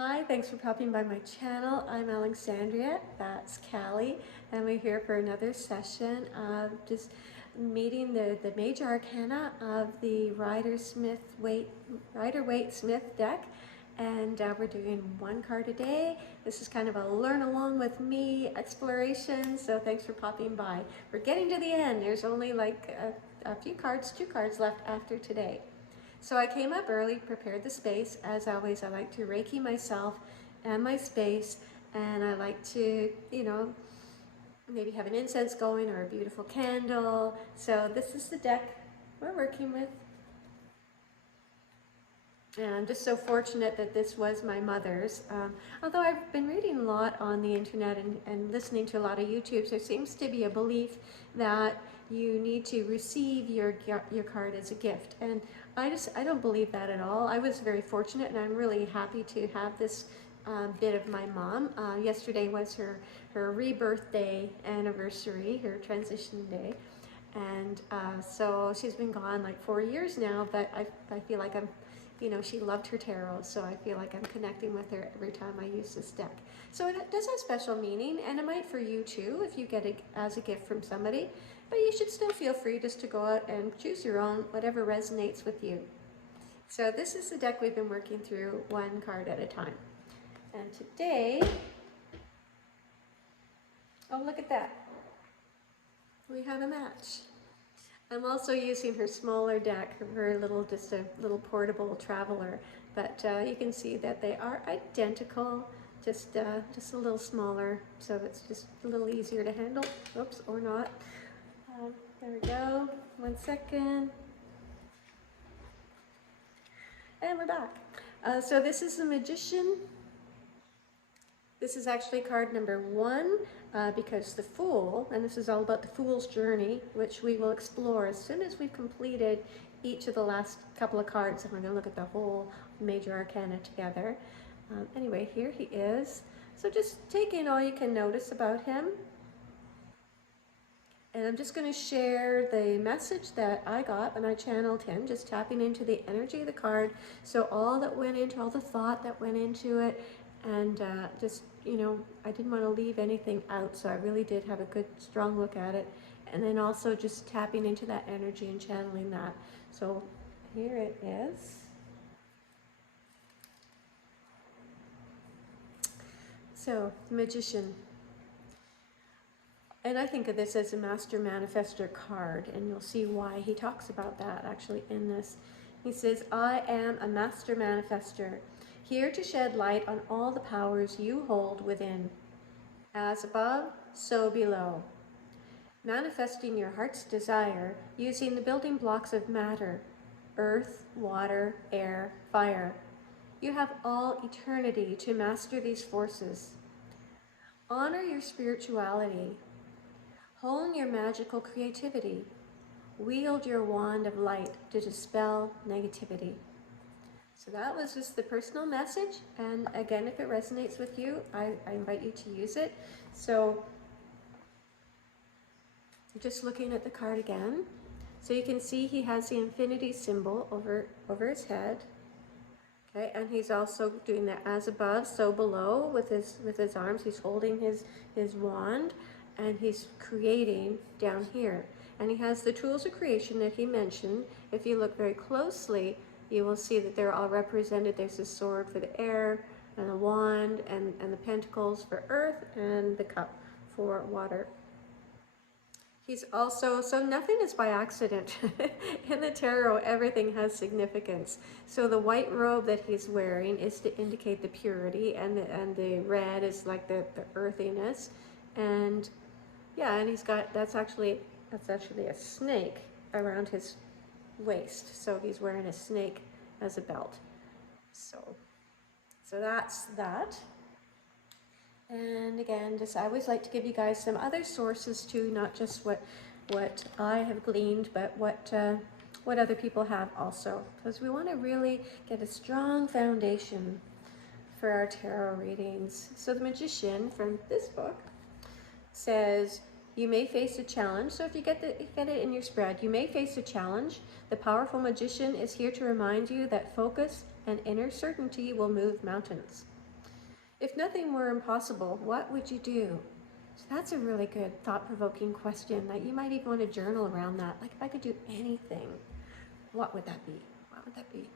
Hi, thanks for popping by my channel. I'm Alexandria, that's Callie, and we're here for another session of just meeting the major arcana of the Rider-Waite-Smith deck. And we're doing one card a day. This is kind of a learn along with me exploration, so thanks for popping by. We're getting to the end. There's only like a few cards, 2 cards left after today. So I came up early, prepared the space. As always, I like to Reiki myself and my space, and I like to, maybe have an incense going or a beautiful candle. So this is the deck we're working with. And I'm just so fortunate that this was my mother's. Although I've been reading a lot on the internet and listening to a lot of YouTube, there seems to be a belief that you need to receive your card as a gift. And I don't believe that at all. I was very fortunate, and I'm really happy to have this bit of my mom. Yesterday was her rebirth day anniversary, her transition day. And so she's been gone like 4 years now, but I feel like she loved her tarot, so I feel like I'm connecting with her every time I use this deck. So it does have special meaning, and it might for you too if you get it as a gift from somebody, but you should still feel free just to go out and choose your own, whatever resonates with you. So this is the deck we've been working through one card at a time. And today, oh look at that, we have a match. I'm also using her smaller deck, just a little portable traveler, but you can see that they are identical, just a little smaller, so it's just a little easier to handle. Oops, or not. There we go. 1 second. And we're back. So this is the Magician. This is actually card number 1 because the Fool, and this is all about the Fool's journey, which we will explore as soon as we've completed each of the last couple of cards, and we're going to look at the whole major arcana together. Anyway, here he is. So just take in all you can notice about him. And I'm just going to share the message that I got when I channeled him, just tapping into the energy of the card. So all that went into, all the thought that went into it, and I didn't want to leave anything out, so I really did have a good, strong look at it. And then also just tapping into that energy and channeling that. So here it is. So, the Magician. And I think of this as a Master Manifestor card, and you'll see why he talks about that actually in this. He says, I am a Master Manifestor, here to shed light on all the powers you hold within. As above, so below. Manifesting your heart's desire using the building blocks of matter, earth, water, air, fire. You have all eternity to master these forces. Honor your spirituality. Hone your magical creativity. Wield your wand of light to dispel negativity. So that was just the personal message, and again, if it resonates with you, I invite you to use it. So just looking at the card again, so you can see he has the infinity symbol over his head. Okay, and he's also doing that as above, so below with his arms. He's holding his wand, and he's creating down here. And he has the tools of creation that he mentioned. If you look very closely, you will see that they're all represented. There's a sword for the air, and a wand, and the pentacles for earth, and the cup for water. He's also, so nothing is by accident. In the tarot, everything has significance. So the white robe that he's wearing is to indicate the purity, and the red is like the earthiness. And yeah, and he's got, that's actually a snake around his waist. So he's wearing a snake as a belt. So that's that. And again, I always like to give you guys some other sources too, not just what I have gleaned, but what other people have also, because we want to really get a strong foundation for our tarot readings. So the Magician from this book says, you may face a challenge. So if you get it in your spread, you may face a challenge. The powerful Magician is here to remind you that focus and inner certainty will move mountains. If nothing were impossible, what would you do? So that's a really good thought-provoking question that you might even want to journal around that. Like, if I could do anything, what would that be? What would that be?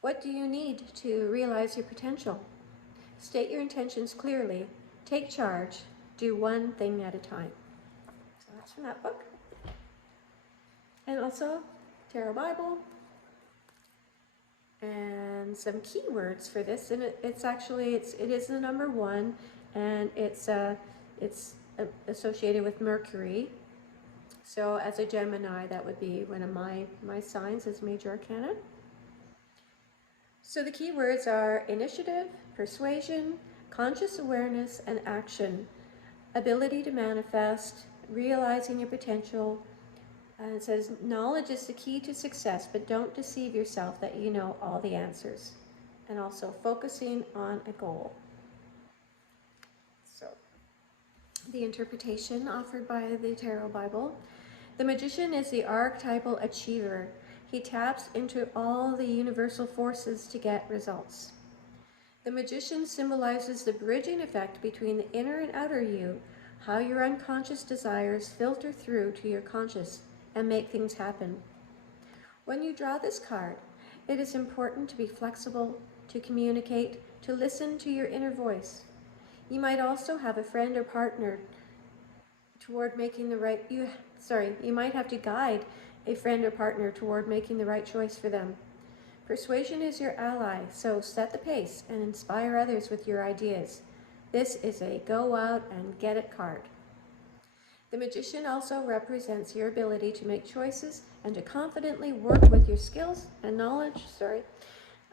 What do you need to realize your potential? State your intentions clearly. Take charge. Do one thing at a time. So that's from that book. And also, Tarot Bible. And some keywords for this, and it is the number 1, and it's associated with Mercury. So as a Gemini, that would be one of my signs as Major Arcana. So the keywords are initiative, persuasion, conscious awareness, and action. Ability to manifest, realizing your potential. And it says, knowledge is the key to success, but don't deceive yourself that you know all the answers. And also focusing on a goal. So, the interpretation offered by the Tarot Bible. The magician is the archetypal achiever. He taps into all the universal forces to get results. The magician symbolizes the bridging effect between the inner and outer you, how your unconscious desires filter through to your conscious and make things happen. When you draw this card, it is important to be flexible, to communicate, to listen to your inner voice. You might also have a friend or partner toward making the right, you might have to guide a friend or partner toward making the right choice for them. Persuasion is your ally, so set the pace and inspire others with your ideas. This is a go out and get it card. The magician also represents your ability to make choices and to confidently work with your skills and knowledge,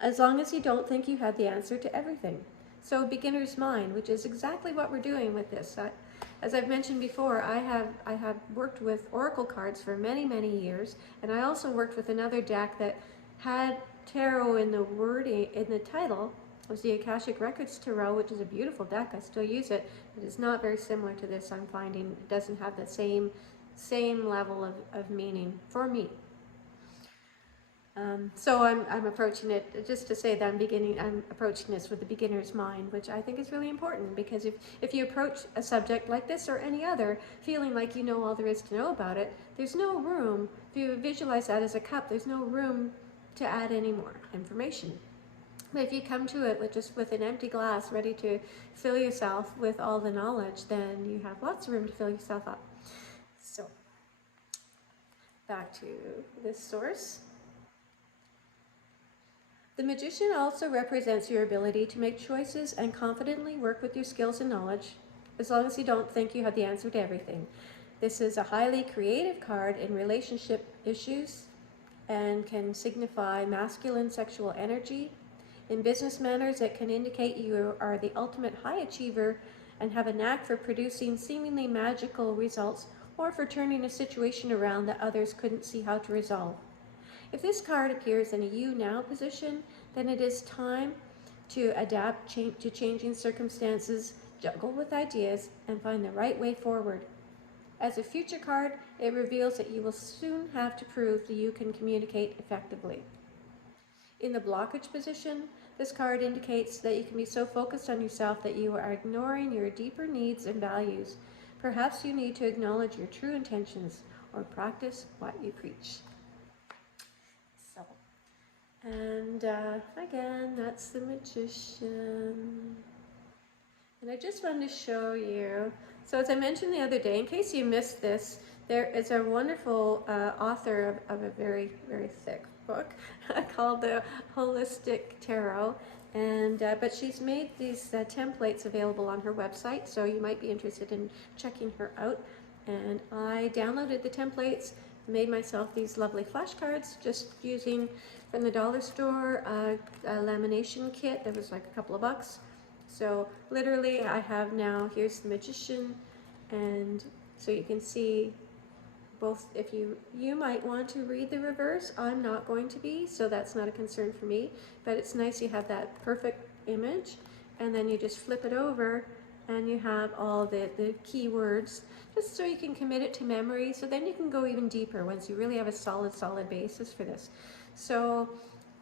as long as you don't think you have the answer to everything. So beginner's mind, which is exactly what we're doing with this. As I've mentioned before, I have worked with oracle cards for many, many years, and I also worked with another deck that had tarot in the wording, in the title. It was the Akashic Records Tarot, which is a beautiful deck. I still use it. It is not very similar to this. I'm finding it doesn't have the same level of meaning for me. So I'm approaching it, just to say that I'm approaching this with the beginner's mind, which I think is really important, because if you approach a subject like this or any other feeling like you know all there is to know about it, there's no room, if you visualize that as a cup, there's no room to add any more information. But if you come to it with an empty glass ready to fill yourself with all the knowledge, then you have lots of room to fill yourself up. So, back to this source. The magician also represents your ability to make choices and confidently work with your skills and knowledge, as long as you don't think you have the answer to everything. This is a highly creative card in relationship issues and can signify masculine sexual energy. In business matters, it can indicate you are the ultimate high achiever and have a knack for producing seemingly magical results, or for turning a situation around that others couldn't see how to resolve. If this card appears in a you now position, then it is time to adapt to changing circumstances, juggle with ideas, and find the right way forward. As a future card, it reveals that you will soon have to prove that you can communicate effectively. In the blockage position, this card indicates that you can be so focused on yourself that you are ignoring your deeper needs and values. Perhaps you need to acknowledge your true intentions or practice what you preach. So, and again, that's the magician. And I just wanted to show you, so as I mentioned the other day, in case you missed this, there is a wonderful author of a very, very thick book called the Holistic Tarot, and but she's made these templates available on her website, so you might be interested in checking her out. And I downloaded the templates, made myself these lovely flashcards just using from the dollar store a lamination kit that was like a couple of bucks. So literally I have now, here's the magician, and so you can see both. If you might want to read the reverse, I'm not going to be, so that's not a concern for me, but it's nice you have that perfect image, and then you just flip it over and you have all the keywords, just so you can commit it to memory, so then you can go even deeper once you really have a solid basis for this. So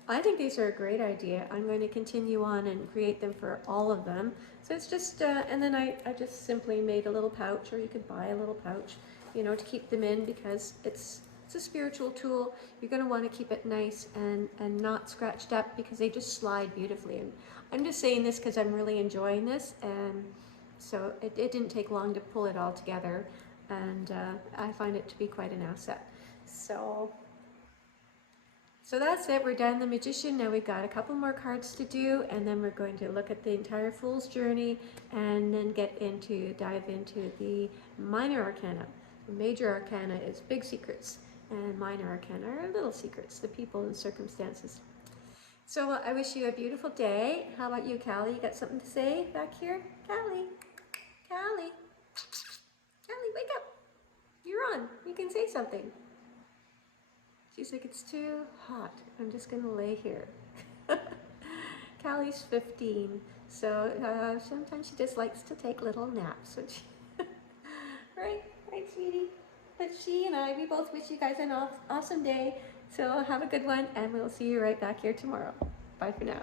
I think these are a great idea. I'm going to continue on and create them for all of them. So it's just, and then I just simply made a little pouch, or you could buy a little pouch, you know, to keep them in, because it's a spiritual tool. You're going to want to keep it nice and not scratched up, because they just slide beautifully. And I'm just saying this because I'm really enjoying this, and so it didn't take long to pull it all together, and I find it to be quite an asset. So that's it, we're done the Magician. Now we've got a couple more cards to do, and then we're going to look at the entire Fool's Journey, and then dive into the Minor Arcana. The Major Arcana is big secrets, and Minor Arcana are little secrets, the people and circumstances. So I wish you a beautiful day. How about you, Callie? You got something to say back here? Callie, Callie, Callie, wake up. You're on, you can say something. She's like, it's too hot. I'm just going to lay here. Callie's 15, so sometimes she just likes to take little naps. Right, sweetie? But she and I, we both wish you guys an awesome day. So have a good one, and we'll see you right back here tomorrow. Bye for now.